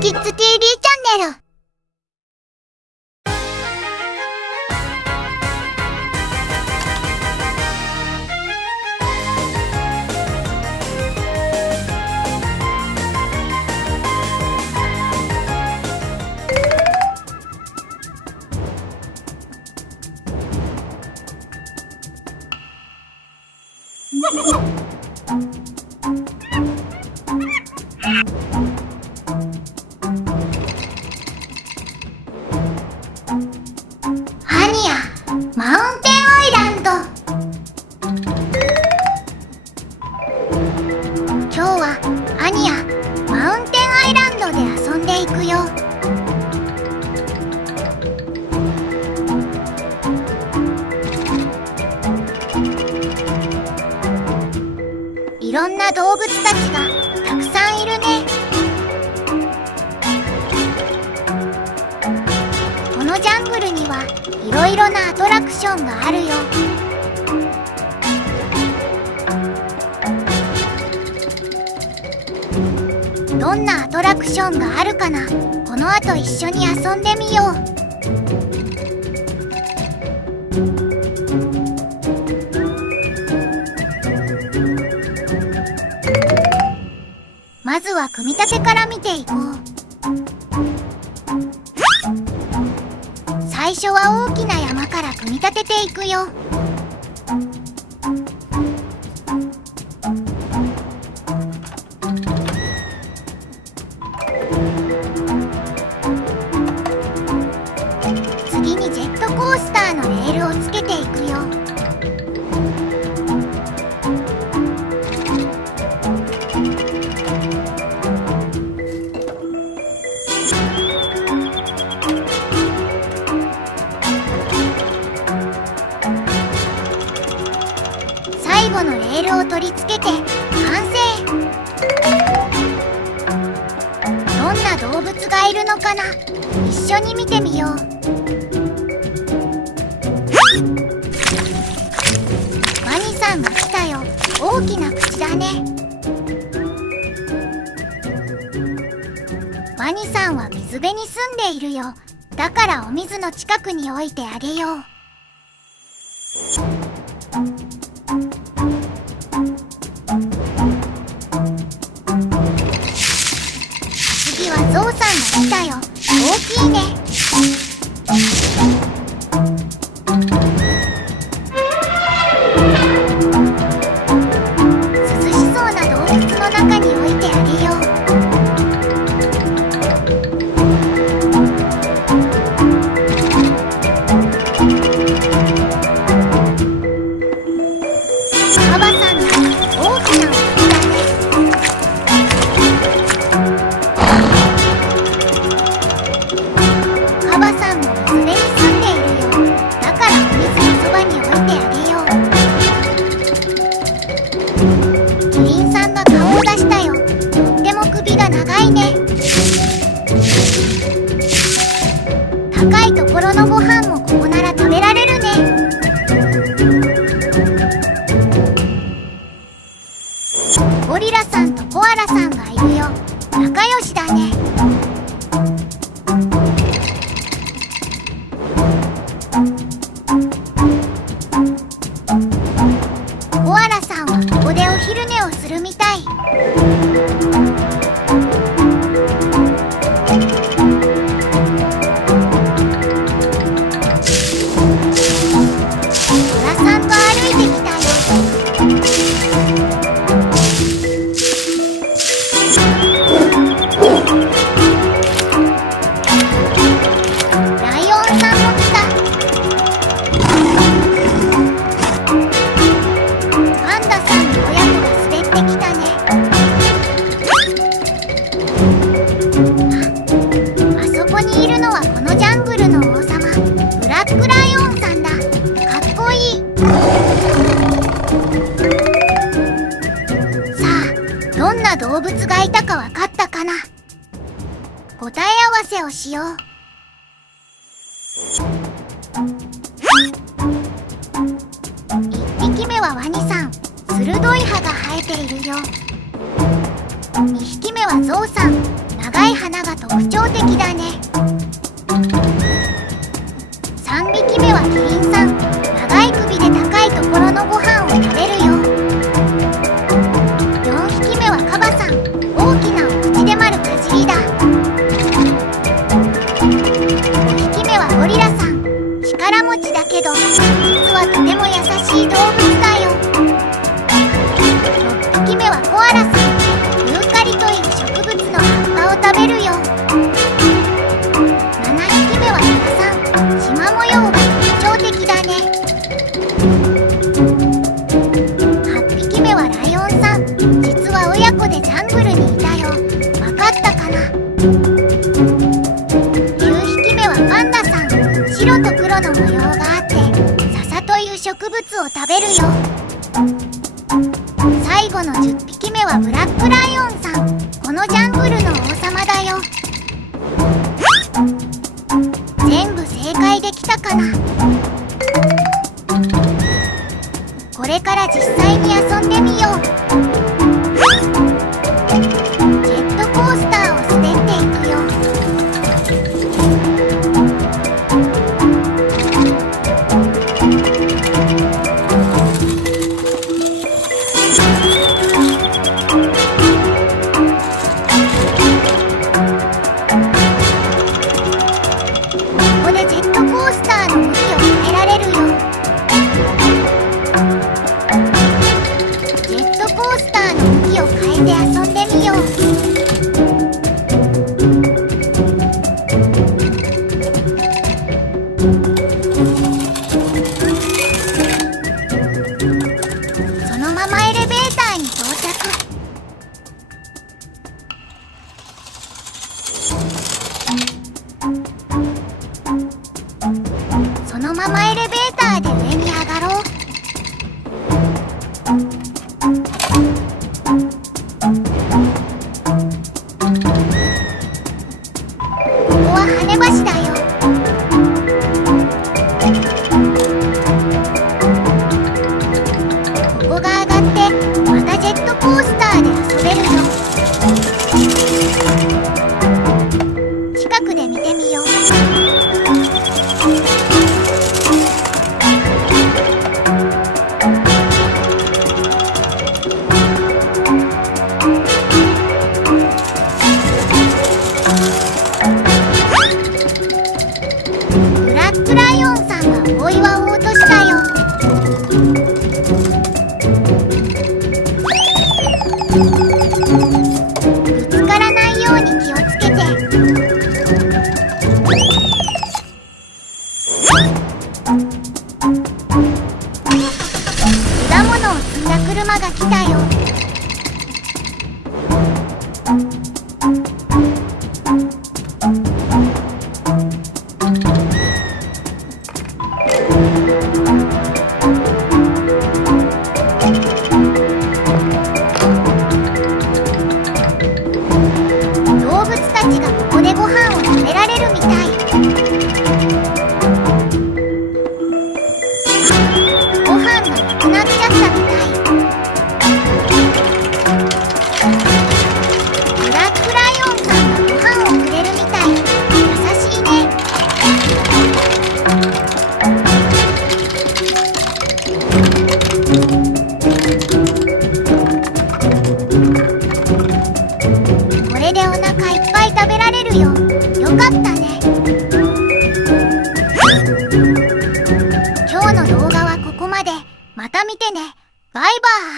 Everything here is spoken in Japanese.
チキッズ TV チャンネル。ハニヤマウンテンアイランド。今日はハニヤマウンテンアイランドで遊んでいくよ。いろんな動物たちがたくさんいるね。このジャングルにはいろいろなアトラクションがあるよ。どんなアトラクションがあるかな、この後一緒に遊んでみよう。まずは組み立てから見ていこう。最初は大きな山から組み立てていくよ。次にジェットコースターのレールをつけていくよ。最後のレールを取り付けて完成。どんな動物がいるのかな、一緒に見てみよう。ワニさんが来たよ。大きな口だね。ワニさんは水辺に住んでいるよ。だからお水の近くに置いてあげよう。次はゾウさんが来たよ。大きいね。涼しそうな洞窟の中に置いてあげよう。カバさんの大きなお口だね。カバさんも水辺に住んでいるよ。だからお水のそばに置いてあげよう。キリンさんが顔を出したよ。とっても首が長いね。高いところのご飯もここなら食べられるね。ゴリラさんとコアラさんがいるよ。仲良しだね。コアラさんはここでお昼寝をするみたい。トラさんと歩いてきたよ。ライオンさんも来た。パンダさんの親子が滑ってきたね。あそこにいるのはこのジャングルの王様、ブラックライオンさんだ。かっこいい。さあ、どんな動物がいたかわかったかな。答え合わせをしよう。1匹目はワニさん。鋭い歯が生えているよ。2匹目はゾウさん。長長い鼻が特徴的だね。3匹目はキリンさん。長い首で高いところのご飯を食べるよ。4匹目はカバさん。大きなお口で丸かじりだ。5匹目はゴリラさん。力持ちだけど実はとても優しい動物だよ。6匹目はコアラさん。ユーカリという植物の葉っぱを食べるよ。7匹目はトラさん。縞模様が特徴的だね。8匹目はライオンさん。実は親子でジャングルにいたよ。わかったかな。9匹目はパンダさん。白と黒の模様があって笹という植物を食べるよ。最後の10匹目はブラックライオンさん。このジャングルの王様だよ。全部正解できたかな。これから実際に遊んでみよう。ジェットコースターを滑っていくよ。ここでジェットコースターの向きを変えられるよ。ジェットコースターの向きを変えて遊んでみよう。そのままエレベーターに到着。そのままエレベーターで上に上がろう。ここは跳ね橋だよ。ここが上がってまたジェットコースターで遊べるよ。近くで見てみよう。ブラックライオンさんが大岩を落としたよ。ぶつからないように気をつけて。果物を積んだ車が来たよ。動物たちがここでご飯を食べられるみたい。ご飯がなくなっちゃったみたい。ブラックライオンさんがご飯をくれるみたい。優しいね。これでお腹いっぱい食べられるよ。よかったね。今日の動画はここまで。また見てね。バイバーイ。